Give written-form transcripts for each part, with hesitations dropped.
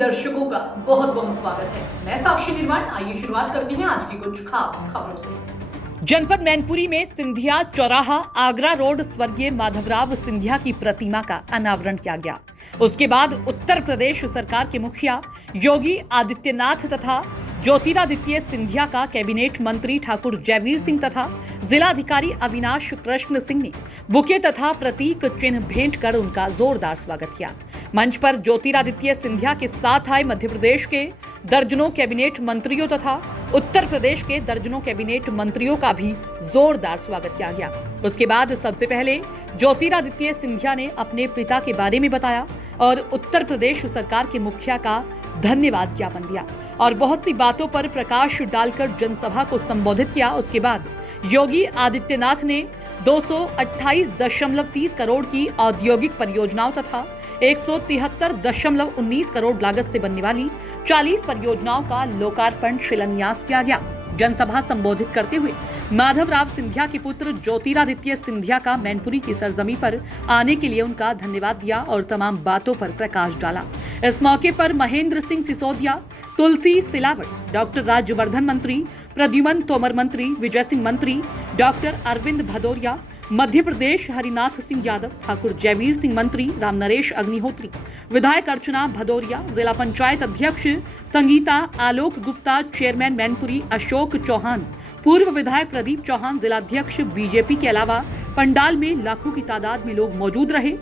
दर्शकों का बहुत बहुत स्वागत है। मैं साक्षी निर्माण। आइए शुरुआत करते हैं आज की कुछ खास खबरों से। जनपद मैनपुरी में सिंधिया चौराहा आगरा रोड स्वर्गीय माधवराव सिंधिया की प्रतिमा का अनावरण किया गया। उसके बाद उत्तर प्रदेश सरकार के मुखिया योगी आदित्यनाथ तथा ज्योतिरादित्य सिंधिया का कैबिनेट मंत्री ठाकुर जयवीर सिंह तथा जिलाधिकारी अविनाश कृष्ण सिंह ने बुके तथा प्रतीक चिन्ह भेंट कर उनका जोरदार स्वागत किया। मंच पर ज्योतिरादित्य सिंधिया के साथ आए मध्य प्रदेश के दर्जनों कैबिनेट मंत्रियों तथा उत्तर प्रदेश के दर्जनों कैबिनेट मंत्रियों का भी जोरदार स्वागत किया गया। उसके बाद सबसे पहले ज्योतिरादित्य सिंधिया ने अपने पिता के बारे में बताया और उत्तर प्रदेश सरकार के मुखिया का धन्यवाद ज्ञापन दिया और बहुत सी बातों पर प्रकाश डालकर जनसभा को संबोधित किया। उसके बाद योगी आदित्यनाथ ने 228.30 करोड़ की औद्योगिक परियोजनाओं तथा 173.19 करोड़ लागत से बनने वाली 40 परियोजनाओं का लोकार्पण शिलान्यास किया गया। जनसभा संबोधित करते हुए माधवराव सिंधिया के पुत्र ज्योतिरादित्य सिंधिया का मैनपुरी की सरजमी पर आने के लिए उनका धन्यवाद दिया और तमाम बातों पर प्रकाश डाला। इस मौके पर महेंद्र सिंह सिसोदिया, तुलसी सिलावट, डॉक्टर राज्यवर्धन मंत्री, प्रद्युमन तोमर मंत्री, विजय सिंह मंत्री, डॉक्टर अरविंद भदौरिया, मध्य प्रदेश हरिनाथ सिंह यादव, ठाकुर जयवीर सिंह मंत्री, रामनरेश अग्निहोत्री, विधायक अर्चना भदौरिया, जिला पंचायत अध्यक्ष संगीता आलोक गुप्ता, चेयरमैन मैनपुरी अशोक चौहान, पूर्व विधायक प्रदीप चौहान, जिलाध्यक्ष बीजेपी के अलावा पंडाल में लाखों की तादाद में लोग मौजूद रहे।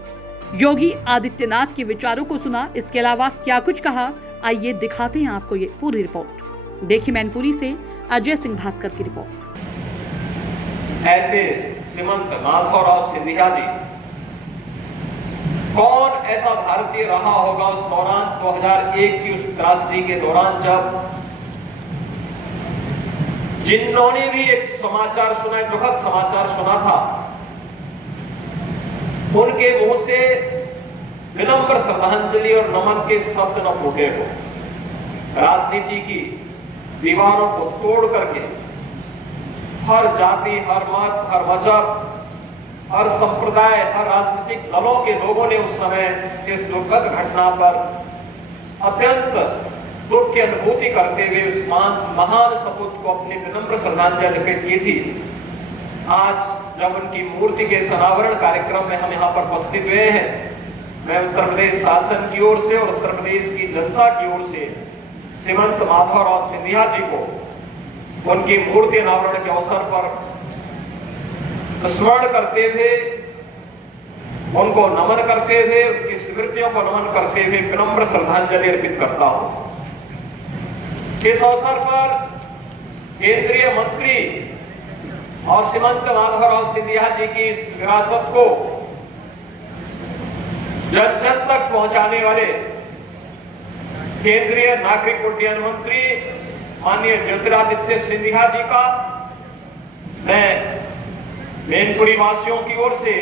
योगी आदित्यनाथ के विचारों को सुना। इसके अलावा क्या कुछ कहा, आइए दिखाते हैं आपको ये पूरी रिपोर्ट। देखिए मैनपुरी से अजय सिंह भास्कर की रिपोर्ट। ऐसे श्रीमंत माधवराव सिंधिया जी, कौन ऐसा भारतीय रहा होगा उस दौरान 2001 की उस त्रासदी के दौरान, जब जिन्होंने भी एक समाचार सुना, एक दुखद समाचार सुना था, उनके मुंह से विनम्र श्रद्धांजलि और नमन के शब्द न फूटे हो। राजनीति की दीवारों को तोड़ करके हर जाति, हर मत, हर मजहब, हर संप्रदाय, हर राजनीतिक दलों के लोगों ने उस समय इस दुखद घटना पर अत्यंत दुख की अनुभूति करते हुए उस महान सपूत को अपनी विनम्र श्रद्धांजलि अर्पित की थी। आज जब उनकी मूर्ति के अनावरण कार्यक्रम में हम यहाँ पर उपस्थित हुए हैं, मैं उत्तर प्रदेश शासन की ओर से और उत्तर प्रदेश की जनता की ओर से श्रीमंत माधवराव सिंधिया जी को उनकी मूर्ति अनावरण के अवसर पर स्मरण करते हुए, उनको नमन करते हुए, उनकी स्मृतियों को नमन करते हुए विनम्र श्रद्धांजलि अर्पित करता हूं। इस अवसर पर केंद्रीय मंत्री और श्रीमंत माधवराव सिंधिया जी की इस विरासत को जन जन तक पहुंचाने वाले केंद्रीय नागरिक उड्डयन मंत्री माननीय ज्योतिरादित्य सिंधिया जी का मैं मैनपुरी वासियों की ओर से,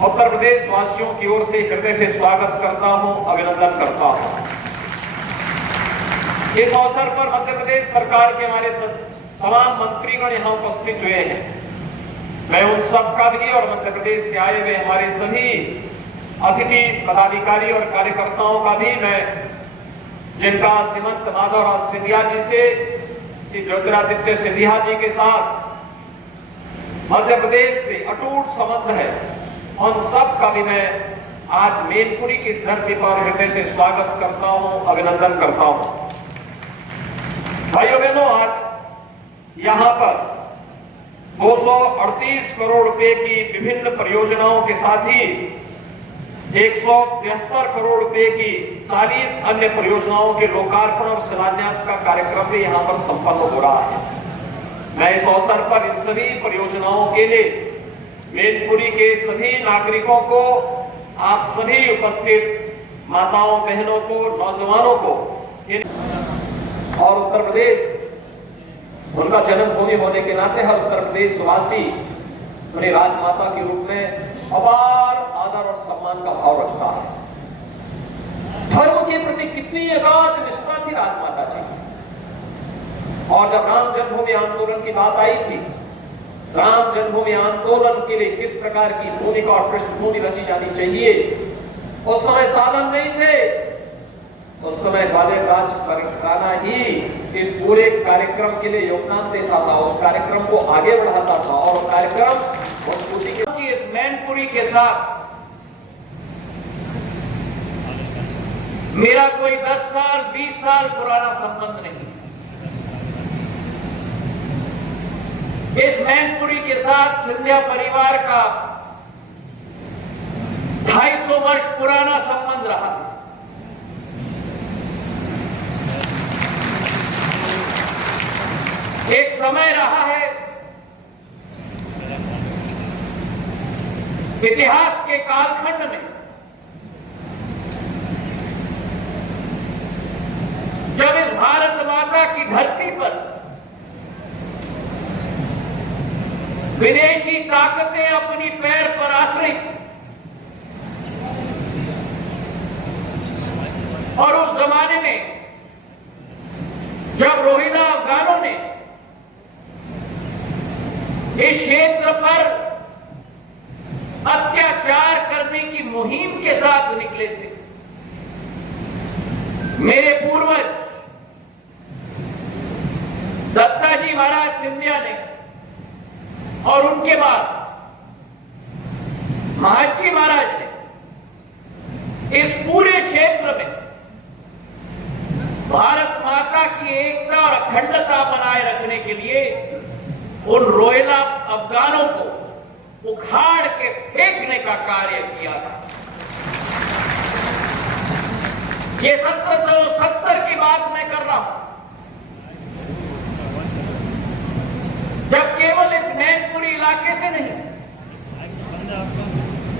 उत्तर प्रदेश वासियों की ओर से हृदय से स्वागत करता हूं, अभिनंदन करता हूं। इस अवसर पर मध्य प्रदेश सरकार के हमारे तमाम मंत्रीगण यहां उपस्थित हुए हैं। मैं उन सब का भी और मध्य प्रदेश से आए हुए हमारे सभी अतिथि पदाधिकारी और कार्यकर्ताओं का भी, मैं जिनका श्रीमंत माधवराव सिंधिया जी से, ज्योतिरादित्य सिंधिया जी के साथ मध्य प्रदेश से अटूट संबंध है, उन सब का भी मैं आज मैनपुरी की इस धरती पर हृदय से स्वागत करता हूं, अभिनंदन करता हूं। भाइयों बहनों, आज यहां पर 238 करोड़ रुपए की विभिन्न परियोजनाओं के साथ ही 173 करोड़ रुपए की 40 अन्य परियोजनाओं के लोकार्पण और शिलान्यास का कार्यक्रम भी यहां पर संपन्न हो रहा है। मैं इस अवसर पर इन सभी परियोजनाओं के लिए मैनपुरी के सभी नागरिकों को, आप सभी उपस्थित माताओं, बहनों को, नौजवानों को और उत्तर प्रदेश उनका जन्मभूमि होने के नाते हर उत्तर प्रदेश वासी अपनी राजमाता के रूप में अपार आदर और सम्मान का भाव रखता है। धर्म के प्रति कितनी अगाध निष्ठा थी राजमाता जी की। और जब राम जन्मभूमि आंदोलन की बात आई थी, राम जन्मभूमि आंदोलन के लिए किस प्रकार की भूमिका और पृष्ठभूमि रची जानी चाहिए, उस समय साधन नहीं थे। उस समय ग्वालियर राज परिखराना ही इस पूरे कार्यक्रम के लिए योगदान देता था, उस कार्यक्रम को आगे बढ़ाता था और कार्यक्रम मजबूती के इस मैनपुरी के साथ मेरा कोई 10 साल 20 साल पुराना संबंध नहीं। इस मैनपुरी के साथ सिंधिया परिवार का 250 वर्ष पुराना संबंध रहा। एक समय रहा है इतिहास के कालखंड में जब इस भारत माता की धरती पर विदेशी ताकतें अपनी पैर पर आश्रय थी और उस जमाने में जब रोहिला अफगानों ने इस क्षेत्र पर अत्याचार करने की मुहिम के साथ निकले थे, मेरे पूर्वज दत्ताजी महाराज सिंधिया ने और उनके बाद महाजी महाराज ने इस पूरे क्षेत्र में भारत माता की एकता और अखंडता बनाए रखने के लिए उन रोहिला अफगानों को उखाड़ के फेंकने का कार्य किया था। ये 1770 की बात मैं कर रहा हूं, जब केवल इस मैनपुरी इलाके से नहीं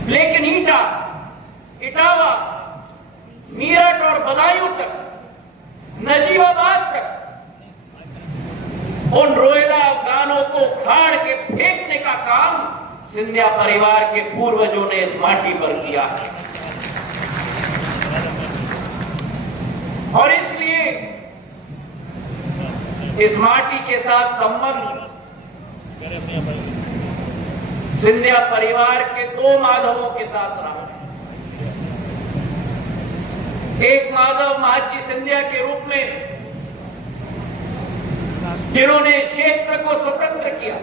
लेकिन ईटा, इटावा, मीरठ और बदायूं तक, नजीबाबाद तक उन रोहिला अफगानों को उखाड़ के फेंकने का काम सिंधिया परिवार के पूर्वजों ने इस माटी पर किया है। और इसलिए इस माटी के साथ संबंध सिंधिया परिवार के 2 माधवों के साथ रहा। एक माधव महाजी सिंधिया के रूप में जिन्होंने क्षेत्र को स्वतंत्र किया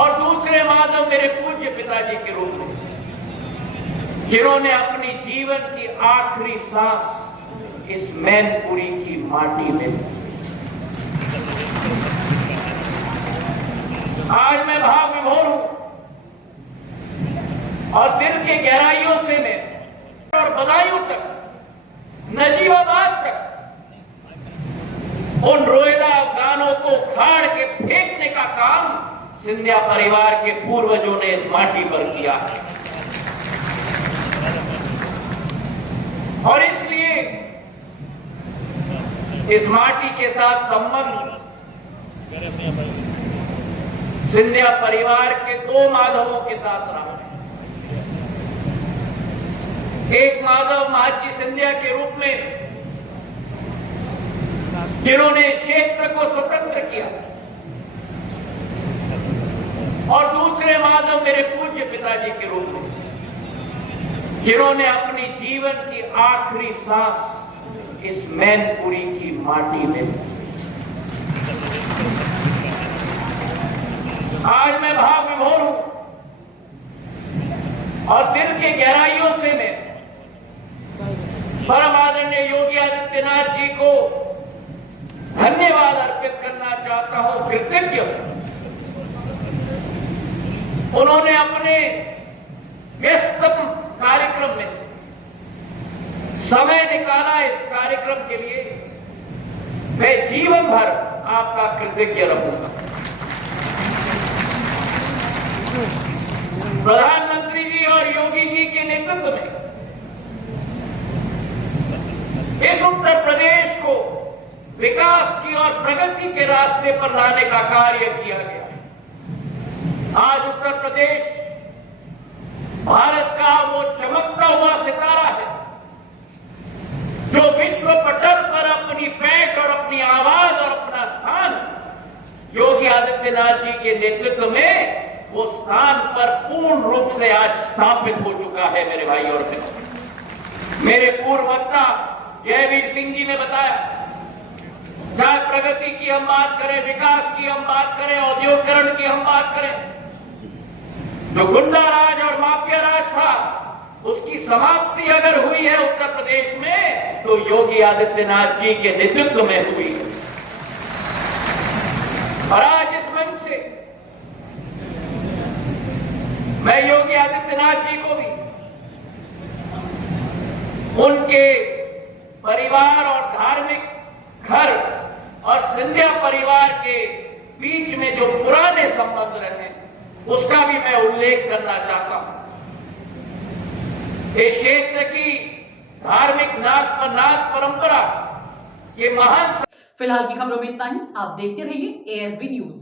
और दूसरे माधव मेरे पूज्य पिताजी के रूप में जिन्होंने अपनी जीवन की आखिरी सांस इस मैनपुरी की माटी में। आज मैं भाव विभोर हूं और दिल के गहराइयों से मैं और बदायूं तक, नजीबाबाद तक उन रोहिला अफगानों को उखाड़ के फेंकने का काम सिंधिया परिवार के पूर्वजों ने इस माटी पर किया है। और इसलिए इस माटी के साथ संबंध सिंधिया परिवार के 2 माधवों के साथ रहा। एक माधव महाजी सिंधिया के रूप में जिन्होंने क्षेत्र को स्वतंत्र किया और दूसरे माधव मेरे पूज्य पिताजी के रूप में जिन्होंने अपनी जीवन की आखिरी सांस इस मैनपुरी की माटी में। आज मैं भाव विभोर हूं और दिल के गहराइयों से मैं परम आदरणीय योगी आदित्यनाथ जी को धन्यवाद अर्पित करना चाहता हूं, कृतज्ञ। उन्होंने अपने व्यस्तम कार्यक्रम में से समय निकाला इस कार्यक्रम के लिए। मैं जीवन भर आपका कृतज्ञ रहूंगा। प्रधानमंत्री जी और योगी जी के नेतृत्व में इस उत्तर प्रदेश को विकास की और प्रगति के रास्ते पर लाने का कार्य किया गया। आज उत्तर प्रदेश भारत का वो चमकता हुआ सितारा है जो विश्व पटल पर अपनी पैठ और अपनी आवाज और अपना स्थान योगी आदित्यनाथ जी के नेतृत्व में वो स्थान पर पूर्ण रूप से आज स्थापित हो चुका है। मेरे भाई और बहनों, मेरे पूर्व वक्ता जयवीर सिंह जी ने बताया, चाहे प्रगति की हम बात करें, विकास की हम बात करें, औद्योगिकरण की हम बात करें, जो गुंडा राज और माफिया राज था उसकी समाप्ति अगर हुई है उत्तर प्रदेश में तो योगी आदित्यनाथ जी के नेतृत्व में हुई है। और आज इस मंच से मैं योगी आदित्यनाथ जी को भी, उनके परिवार और धार्मिक घर और सिंधिया परिवार के बीच में जो पुराने संबंध रहे उसका भी मैं उल्लेख करना चाहता हूं। इस क्षेत्र की धार्मिक नाथ परंपरा के महान। फिलहाल की खबरों में इतना ही। आप देखते रहिए ASB न्यूज।